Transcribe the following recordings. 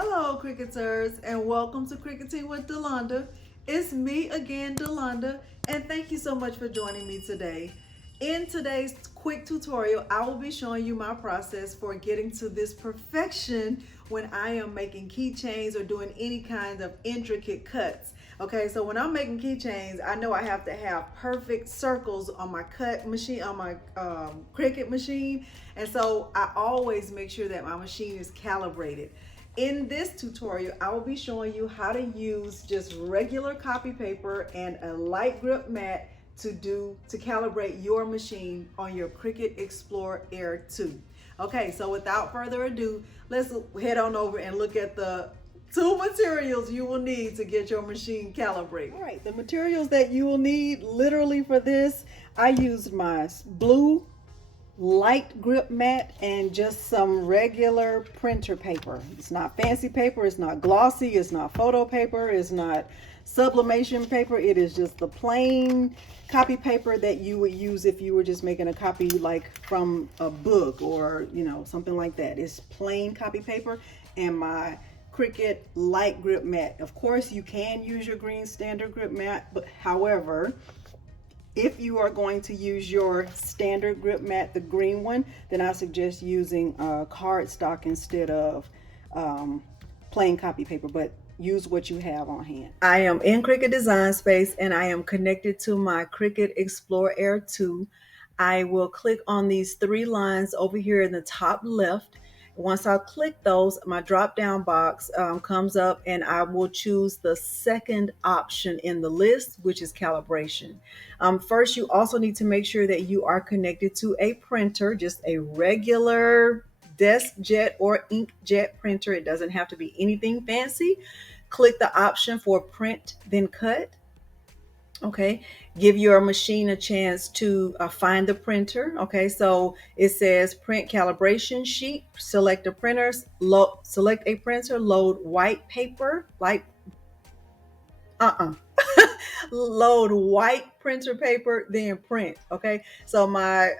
Hello, Cricketers, and welcome to Cricketing with Delonda. It's me again, Delonda, and thank you so much for joining me today. In today's quick tutorial, I will be showing you my process for getting to this perfection when I am making keychains or doing any kind of intricate cuts. Okay, so when I'm making keychains, I know I have to have perfect circles on my cut machine, on my Cricut machine, and so I always make sure that my machine is calibrated. In this tutorial, I will be showing you how to use just regular copy paper and a light grip mat to calibrate your machine on your Cricut Explore Air 2. Okay, so without further ado, let's head on over and look at the two materials you will need to get your machine calibrated. All right, the materials that you will need literally for this, I used my blue light grip mat and just some regular printer paper. It's not fancy paper, it's not glossy, it's not photo paper, it's not sublimation paper. It is just the plain copy paper that you would use if you were just making a copy like from a book or something like that. It's plain copy paper and my Cricut light grip mat. Of course you can use your green standard grip mat, but however, if you are going to use your standard grip mat, the green one, then I suggest using cardstock instead of plain copy paper, but use what you have on hand. I am in Cricut Design Space and I am connected to my Cricut Explore Air 2. I will click on these three lines over here in the top left. Once I click those, my drop down box comes up and I will choose the second option in the list, which is calibration. First, you also need to make sure that you are connected to a printer, just a regular DeskJet or inkjet printer. It doesn't have to be anything fancy. Click the option for print, then cut. Okay, give your machine a chance to find the printer. Okay, so it says print calibration sheet. Select a printer, select a printer, load white paper, load white printer paper, then print. Okay, so my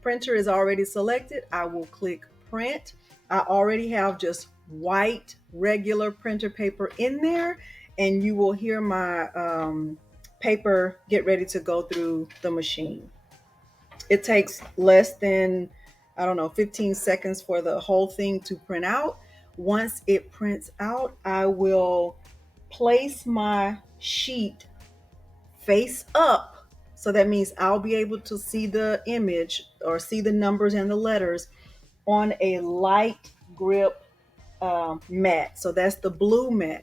printer is already selected. I will click print. I already have just white regular printer paper in there, and you will hear my paper get ready to go through the machine. It takes less than, 15 seconds for the whole thing to print out. Once it prints out, I will place my sheet face up. So that means I'll be able to see the image or see the numbers and the letters on a light grip mat. So that's the blue mat.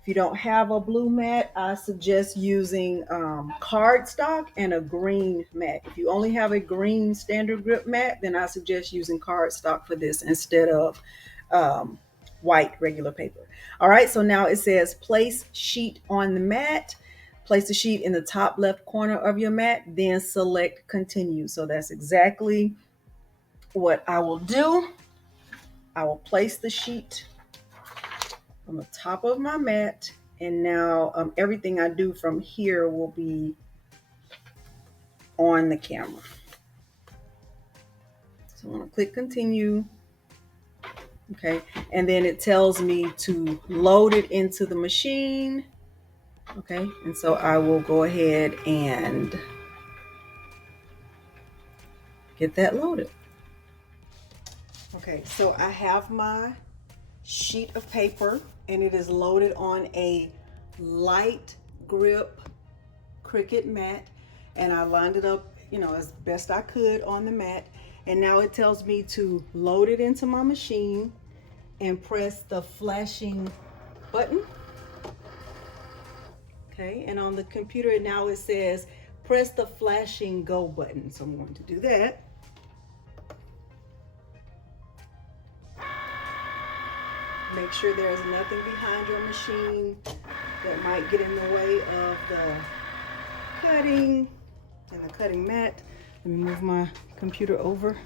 If you don't have a blue mat, I suggest using cardstock and a green mat. If you only have a green standard grip mat, then I suggest using cardstock for this instead of white regular paper. All right, so now it says place sheet on the mat. Place the sheet in the top left corner of your mat, then select continue. So that's exactly what I will do. I will place the sheet on the top of my mat, and now everything I do from here will be on the camera. So I'm going to click continue. Okay, and then it tells me to load it into the machine. Okay, and so I will go ahead and get that loaded. Okay, so I have my sheet of paper and it is loaded on a light grip Cricut mat, and I lined it up as best I could on the mat, and now it tells me to load it into my machine and press the flashing button. Okay, and on the computer now it says press the flashing go button, so I'm going to do that. Make sure there's nothing behind your machine that might get in the way of the cutting and the cutting mat. Let me move my computer over.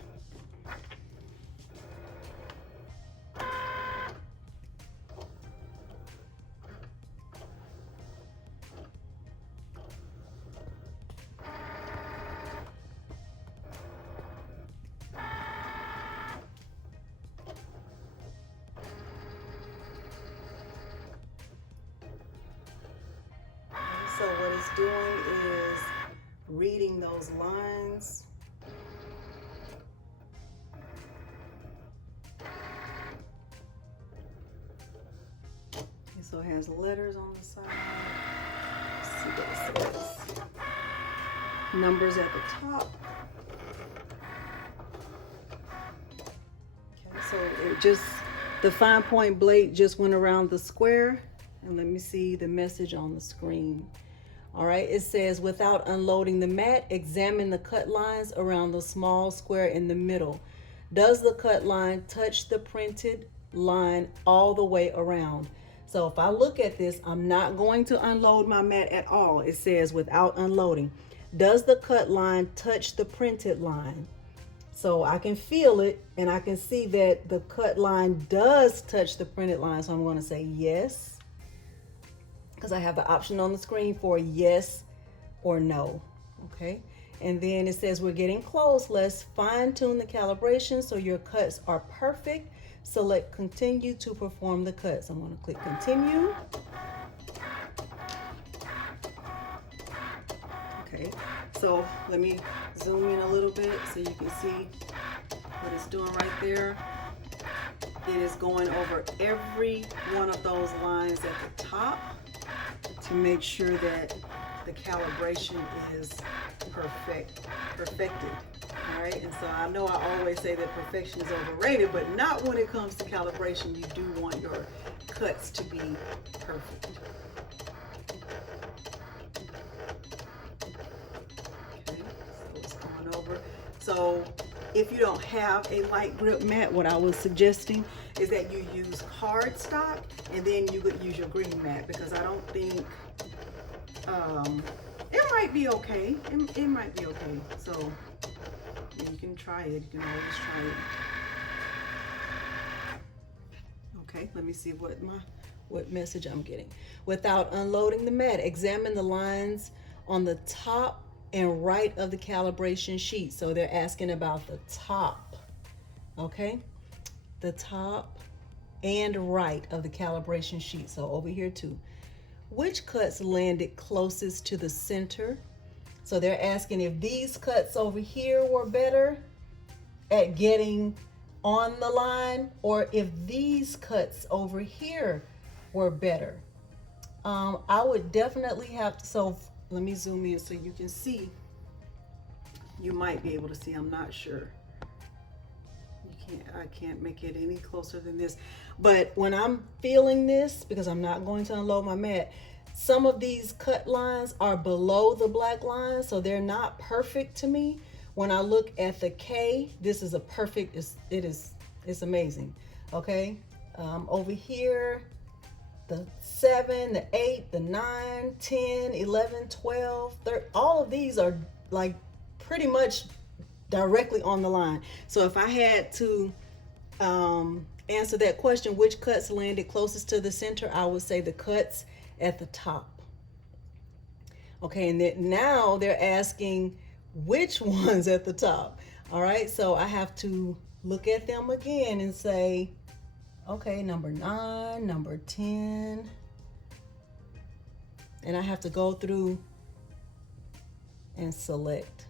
doing is reading those lines. So it has letters on the side. Let's see what it says. Numbers at the top. Okay, so it just, the fine point blade just went around the square. And let me see the message on the screen. All right, it says, without unloading the mat, examine the cut lines around the small square in the middle. Does the cut line touch the printed line all the way around? So if I look at this, I'm not going to unload my mat at all. It says without unloading. Does the cut line touch the printed line? So I can feel it and I can see that the cut line does touch the printed line. So I'm going to say yes, because I have the option on the screen for yes or no. Okay. And then it says we're getting close. Let's fine tune the calibration so your cuts are perfect. Select continue to perform the cuts. I'm going to click continue. Okay, so let me zoom in a little bit so you can see what it's doing right there. It is going over every one of those lines at the top to make sure that the calibration is perfected. All right, and so I know I always say that perfection is overrated, but not when it comes to calibration. You do want your cuts to be perfect. Okay, so it's going over. So if you don't have a light grip mat, what I was suggesting is that you use cardstock and then you could use your green mat, because I don't think, it might be okay. It might be okay. So you can try it. You can always try it. Okay, let me see what message I'm getting. Without unloading the mat, examine the lines on the top and right of the calibration sheet. So they're asking about the top. Okay, the top and right of the calibration sheet. So over here too. Which cuts landed closest to the center? So they're asking if these cuts over here were better at getting on the line, or if these cuts over here were better. I would definitely have to, so let me zoom in so you can see. You might be able to see, I'm not sure. I can't make it any closer than this. But when I'm feeling this, because I'm not going to unload my mat, some of these cut lines are below the black line, so they're not perfect to me. When I look at the K, this is a perfect, it's amazing. Okay, over here, the 7, the 8, the 9, 10, 11, 12, 13, all of these are like pretty much directly on the line. So if I had to answer that question, which cuts landed closest to the center, I would say the cuts at the top. Okay, and then now they're asking which ones at the top. All right, so I have to look at them again and say, okay, number 9, number 10, and I have to go through and select.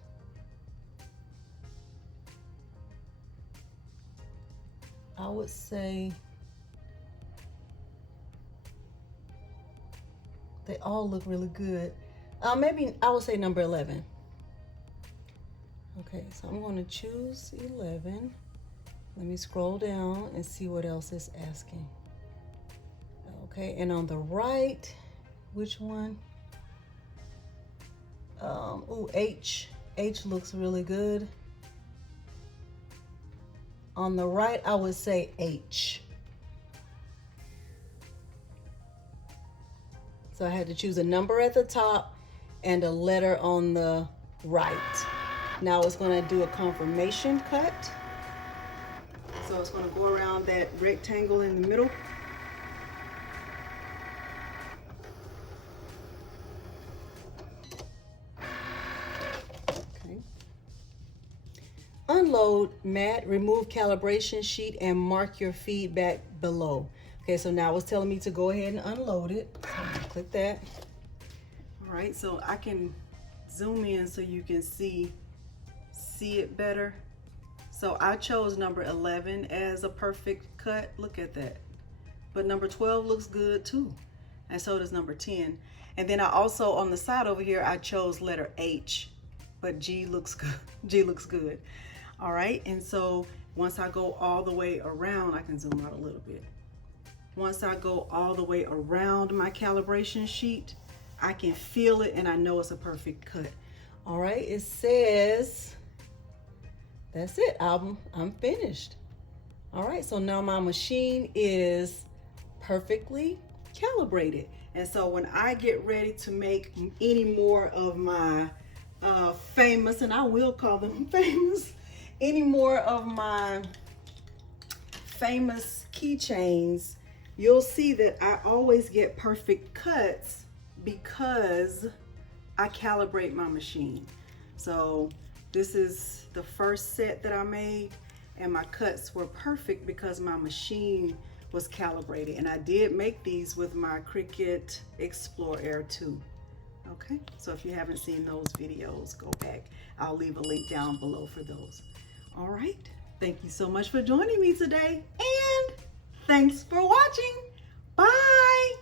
I would say they all look really good. Maybe I would say number 11. Okay, so I'm going to choose 11. Let me scroll down and see what else it's asking. Okay, and on the right, which one? Ooh, H. H looks really good. On the right, I would say H. So I had to choose a number at the top and a letter on the right. Now it's going to do a confirmation cut. So it's going to go around that rectangle in the middle. Okay. Unload mat, remove calibration sheet, and mark your feedback below. Okay, so now it's telling me to go ahead and unload it. So I'm gonna click that. All right, so I can zoom in so you can see it better. So I chose number 11 as a perfect cut. Look at that. But number 12 looks good too. And so does number 10. And then I also, on the side over here, I chose letter H, but G looks good. G looks good. All right, and so once I go all the way around, I can zoom out a little bit. Once I go all the way around my calibration sheet, I can feel it and I know it's a perfect cut. All right, it says, that's it, I'm finished. All right, so now my machine is perfectly calibrated. And so when I get ready to make any more of my famous, and I will call them famous, any more of my famous keychains, you'll see that I always get perfect cuts because I calibrate my machine. So this is the first set that I made, and my cuts were perfect because my machine was calibrated. And I did make these with my Cricut Explore Air too. Okay, so if you haven't seen those videos, go back. I'll leave a link down below for those. All right, thank you so much for joining me today, and thanks for watching. Bye.